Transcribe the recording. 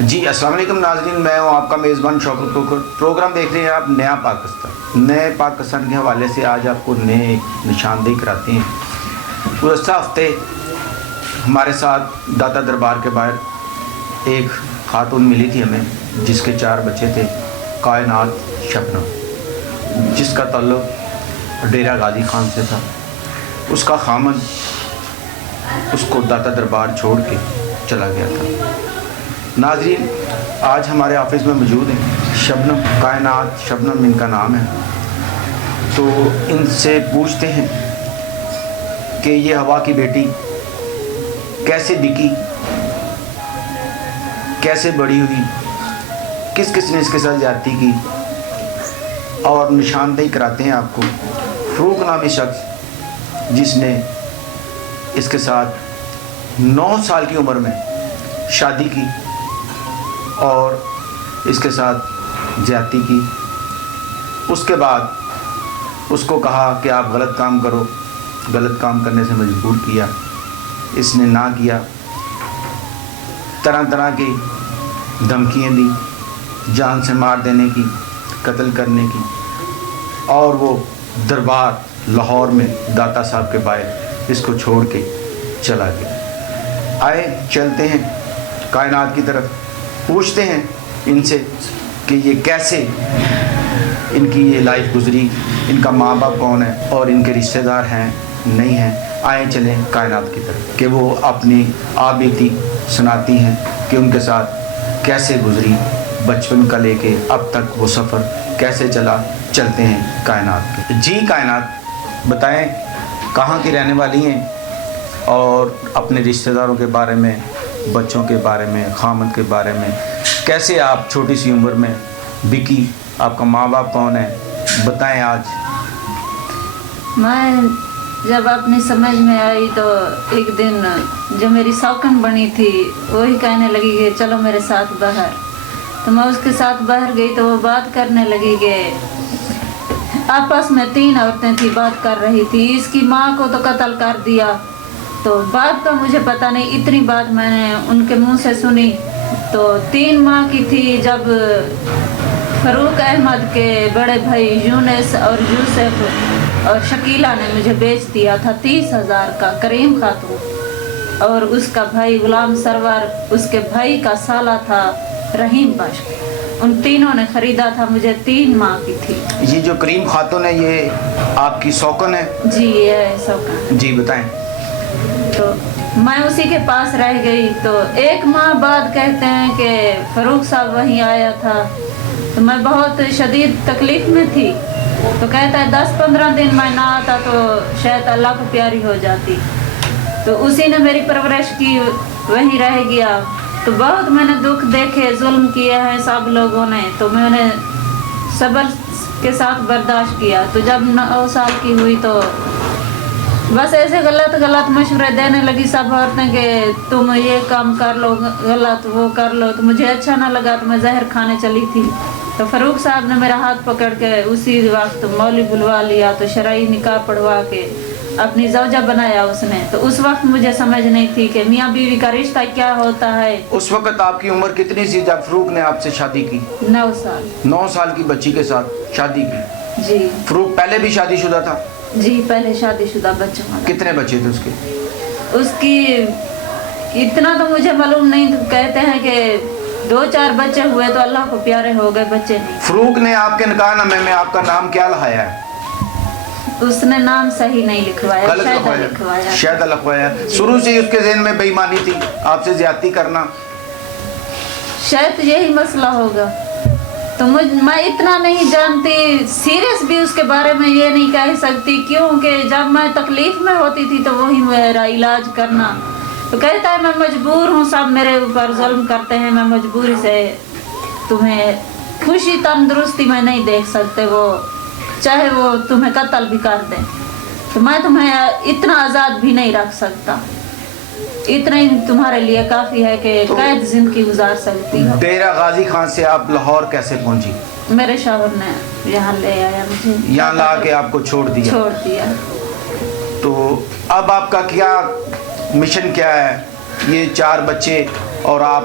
جی السلام علیکم ناظرین، میں ہوں آپ کا میزبان شوکت کوکر۔ پروگرام دیکھ رہے ہیں آپ نیا پاکستان۔ نئے پاکستان کے حوالے سے آج آپ کو نئے نشاندہی کراتے ہیں۔ گزشتہ ہفتے ہمارے ساتھ داتا دربار کے باہر ایک خاتون ملی تھی ہمیں، جس کے 4 بچے تھے، کائنات شبنم، جس کا تعلق ڈیرہ غازی خان سے تھا۔ اس کا خامد اس کو داتا دربار چھوڑ کے چلا گیا تھا۔ ناظرین، آج ہمارے آفس میں موجود ہیں شبنم، کائنات شبنم ان کا نام ہے۔ تو ان سے پوچھتے ہیں کہ یہ ہوا کی بیٹی کیسے بکی، کیسے بڑی ہوئی، کس کس نے اس کے ساتھ زیادتی کی، اور نشاندہی کراتے ہیں آپ کو فروق نامی شخص جس نے اس کے ساتھ 9 سال کی عمر میں شادی کی اور اس کے ساتھ زیادتی کی۔ اس کے بعد اس کو کہا کہ آپ غلط کام کرو، غلط کام کرنے سے مجبور کیا، اس نے نہ کیا، طرح طرح کی دھمکیاں دی، جان سے مار دینے کی، قتل کرنے کی، اور وہ دربار لاہور میں داتا صاحب کے باہر اس کو چھوڑ کے چلا گیا۔ آئے چلتے ہیں کائنات کی طرف، پوچھتے ہیں ان سے کہ یہ کیسے ان کی یہ لائف گزری، ان کا ماں باپ کون ہے اور ان کے رشتہ دار ہیں نہیں ہیں۔ آئیں چلیں کائنات کی طرف کہ وہ اپنی آبیتی سناتی ہیں کہ ان کے ساتھ کیسے گزری، بچپن کا لے کے اب تک وہ سفر کیسے چلا۔ چلتے ہیں کائنات کے۔ جی کائنات، بتائیں کہاں کی رہنے والی ہیں اور اپنے رشتہ داروں کے بارے میں، بچوں کے بارے میں، خامد کے بارے میں، کیسے آپ چھوٹی سی عمر میں بکی، آپ کا ماں باپ کون ہے، بتائیں آج۔ میں جب اپنی سمجھ میں آئی تو ایک دن جو میری سوکن بنی تھی وہی کہنے لگی کہ چلو میرے ساتھ باہر، تو میں اس کے ساتھ باہر گئی تو وہ بات کرنے لگی کہ آپس میں 3 عورتیں تھی، بات کر رہی تھی، اس کی ماں کو تو قتل کر دیا۔ تو بات کا مجھے پتہ نہیں، اتنی بات میں نے ان کے منہ سے سنی۔ تو 3 ماہ کی تھی جب فاروق احمد کے بڑے بھائی یونس اور یوسف اور شکیلہ نے مجھے بیچ دیا تھا 30,000 کا، کریم خاتون، اور اس کا بھائی غلام سرور، اس کے بھائی کا سالہ تھا رحیم بخش، ان تینوں نے خریدا تھا مجھے، 3 ماہ کی تھی۔ یہ جو کریم خاتون ہے یہ آپ کی سوکن ہے؟ جی یہ ہے سوکن۔ جی بتائیں۔ تو میں اسی کے پاس رہ گئی، تو 1 ماہ بعد کہتے ہیں کہ فاروق صاحب وہیں آیا تھا، تو میں بہت شدید تکلیف میں تھی، تو کہتا ہے 10-15 دن میں نہ آتا تو شاید اللہ کو پیاری ہو جاتی۔ تو اسی نے میری پرورش کی، وہیں رہ گیا۔ تو بہت میں نے دکھ دیکھے، ظلم کیا ہے سب لوگوں نے، تو میں نے صبر کے ساتھ برداشت کیا۔ تو جب 9 سال کی ہوئی تو بس ایسے غلط مشورے دینے لگی سب عورتیں کہ تم یہ کام کر لو، غلط وہ کر لو، تو مجھے اچھا نہ لگا تو میں زہر کھانے چلی تھی۔ تو فاروق صاحب نے میرا ہاتھ پکڑ کے اسی وقت مولوی بلوا لیا، تو شرعی نکاح پڑھوا کے اپنی زوجہ بنایا اس نے۔ تو اس وقت مجھے سمجھ نہیں تھی کہ میاں بیوی کا رشتہ کیا ہوتا ہے۔ اس وقت آپ کی عمر کتنی سی جب فروق نے آپ سے شادی کی؟ 9 سال۔ 9 سال کی بچی کے ساتھ شادی کی؟ جی۔ فروق پہلے بھی شادی شدہ تھا؟ جی پہلے شادی شدہ بچوں والا۔ کتنے بچے تھے اس کے؟ اس کی اتنا تو مجھے معلوم نہیں، کہتے ہیں کہ 2-4 بچے ہوئے تو اللہ کو پیارے ہو گئے، بچے نہیں۔ فروق نے آپ کے نکاح نامے میں آپ کا نام کیا لکھایا ہے؟ اس نے نام صحیح نہیں لکھوایا، شاید لکھوایا۔ شاید لکھوایا۔ شروع سے اس کے ذہن میں بے ایمانی تھی، آپ سے زیادتی کرنا؟ شاید یہی مسئلہ ہوگا۔ تو میں اتنا نہیں جانتی، سیریس بھی اس کے بارے میں یہ نہیں کہہ سکتی، کیونکہ جب میں تکلیف میں ہوتی تھی تو وہی میرا علاج کرنا۔ تو کہتا ہے میں مجبور ہوں، سب میرے اوپر ظلم کرتے ہیں، میں مجبوری سے تمہیں خوشی تندرستی میں نہیں دیکھ سکتے، وہ چاہے وہ تمہیں قتل بھی کر دیں، تو میں تمہیں اتنا آزاد بھی نہیں رکھ سکتا، اتنا ہی تمہارے لیے کافی ہے کہ قید زندگی گزار سکتی ہو۔ ڈیرہ غازی خان سے آپ لاہور کیسے پہنچی؟ میرے شوہر نے یہاں لے آیا مجھے، یہاں لا کے آپ کو چھوڑ دیا۔ تو اب آپ کا کیا مشن کیا ہے؟ یہ 4 بچے اور آپ